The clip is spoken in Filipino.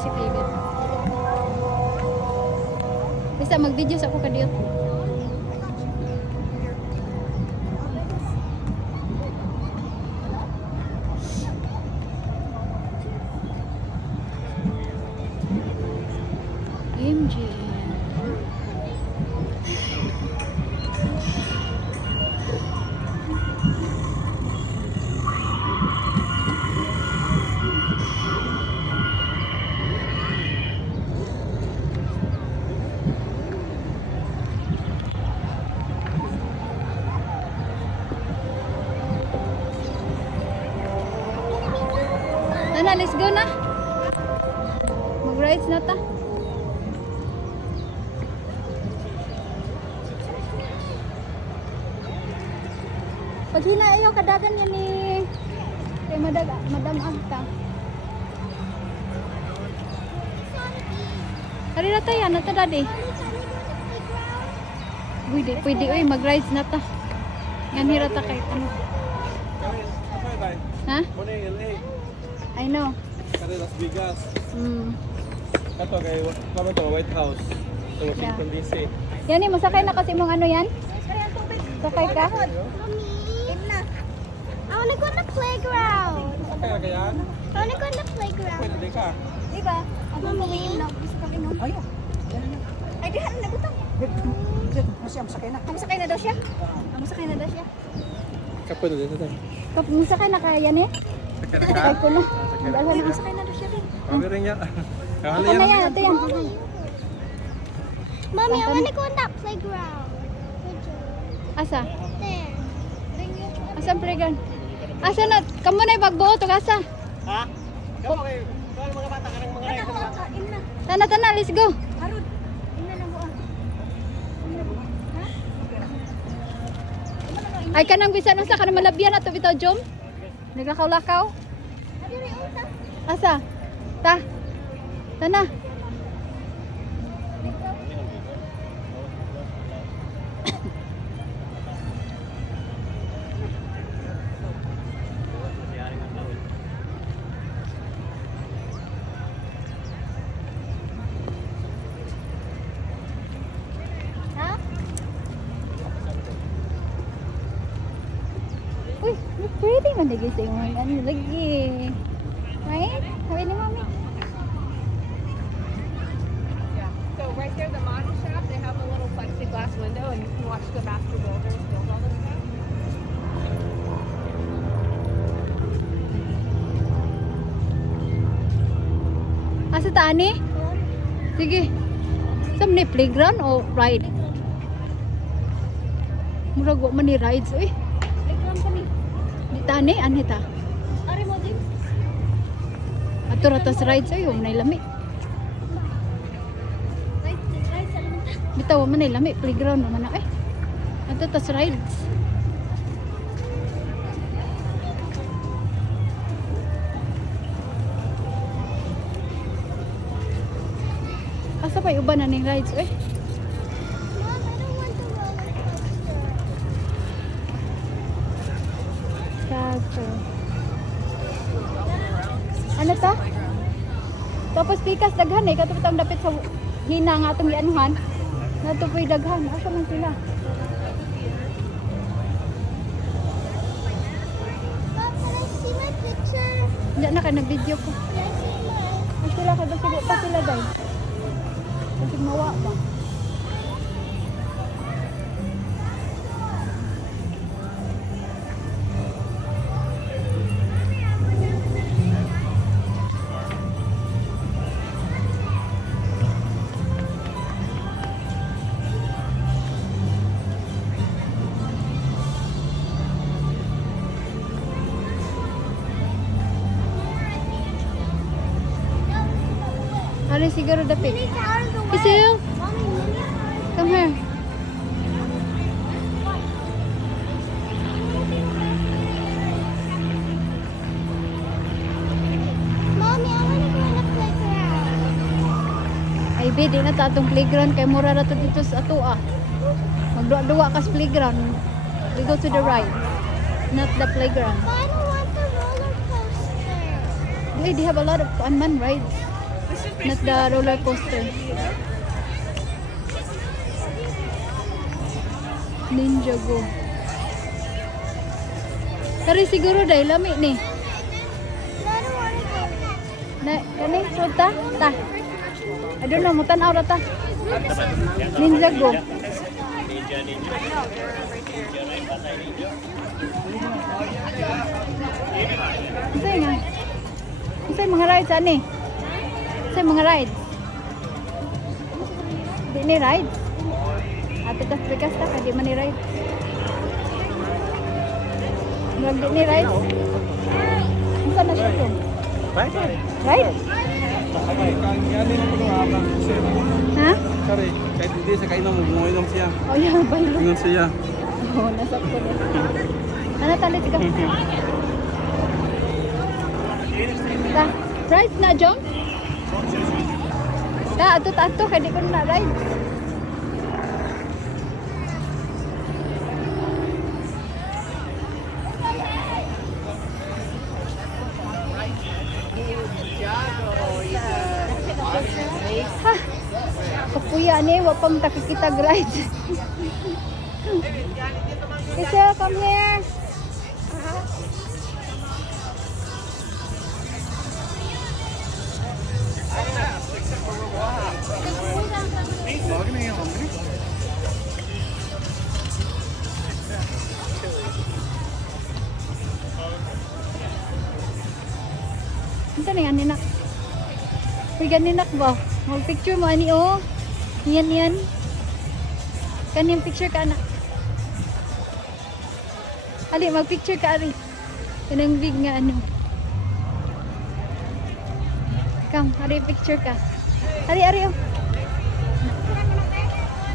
tricycle gid. Basta mag-video sa ako kadiyot. MJ. Tana, let's go na. Mag-rides na ta. Pag hinaayaw kadagan yan ni kay Madam Agta. Hari na tayo, na ta daddy. Pwede, uy, mag-rides na ta. Yan hira ta kay ano. Ha? I know. Kaya Las Vegas. Kato kay kamo to White House. Sa Washington DC. Yan eh, masakay na kasi mong ano yan? Sakay ka? I wanna go on the playground. Kaya kayaan? I wanna go on the playground. Pwede din ka. Diba? Mommy. Gusto kang inom? Ayaw. Ay, dihan na butang. Masaya, masakay na. Masakay na daw siya? Masakay na daw siya? Kapag din tayo. Masakay na kaya niya? Sakay na Sakay ka? ko na. Alam na, masakay na daw siya rin. Kami rin yan. Kaya Ito na yan, ito yan. Mommy, I wanna go on that playground. Asa? There. Asa ang playground? Asa na? Kamu na ibagbuo ito, asa? Ha? Kamu kayo. Kaya mga bata ka ng mga rin. Tana, let's go. Harud. Ina na buwan. Ay, kanang bisan usa ka na malabyan na ito, bitaw, Jom? Nagakaw-lakaw? Asa? Tana. Ha? Uy, pretty man lagi sa imong ano lagi. Right? Hawi ni mami. Yeah. So right there, the model shop, they have a little plexiglass window, and you can watch the master builders build all this stuff. Asa ta ani? Sige. Sam ni playground o ride? Murag wa man ni rides uy. Playground kami. Di ta ani anhi ta. Ari mo din. Ato ratas rides uy, um nay lami. Right sa naman ta. Bitaw man nay lami playground man na eh. Ato tas rides. Asa pa yung uban na ning rides uy? Mom, I don't want the roller coaster. Castle. Ano to? Tapos pikas daghan eh, katong itong dapit sa hina nga itong ianuhan. Natupoy daghan. Asa man sila? Mom, can I see my picture? Hindi na ka nag-video ko. Can I see mine? Ay sila ka ba pa sila guys? Kasi mawa ba? Ano siguro dapit? It's out of the way. Isil, Mommy, Minnie. come here. Mommy, I wanna go on the playground. Ay, di na ta atong playground kay mura na to dito sa ato ah. Magduwa-duwa kas playground. We go to the right, not the playground. But I don't want the roller coaster. They have a lot of fun rides. It's just Not the roller coaster. Ninjago. Pero siguro dahil lami ni. Na, kani, ta? Ta. I don't know, mutanaw ra ta. Ninjago. Isay nga. Isay mga rides ani. Isay mga rides. Di ni rides. Ate kas ta kadi man ni rides. Ngag di ni rides. Unsa na siya to? Ride? Ha? Sorry, kahit hindi sa kainom, umuinom siya. Oh, yeah, baylo. Inom siya. Oh, nasap ko na. Ano talit ka? Ta, ride na, Jong? Ta, ato, kaya di ko na ride. Ha, kapuya ni, wag pang takikita ride. Teacher, come here. Ano na yan, ninak? Pigan ninak ba? Mag-picture mo, ani, oh. Yan. Kaniyang picture ka, anak. Ali, mag-picture ka, Ari. Yan ang big nga, ano. Come, Ari, picture ka. Ari, oh.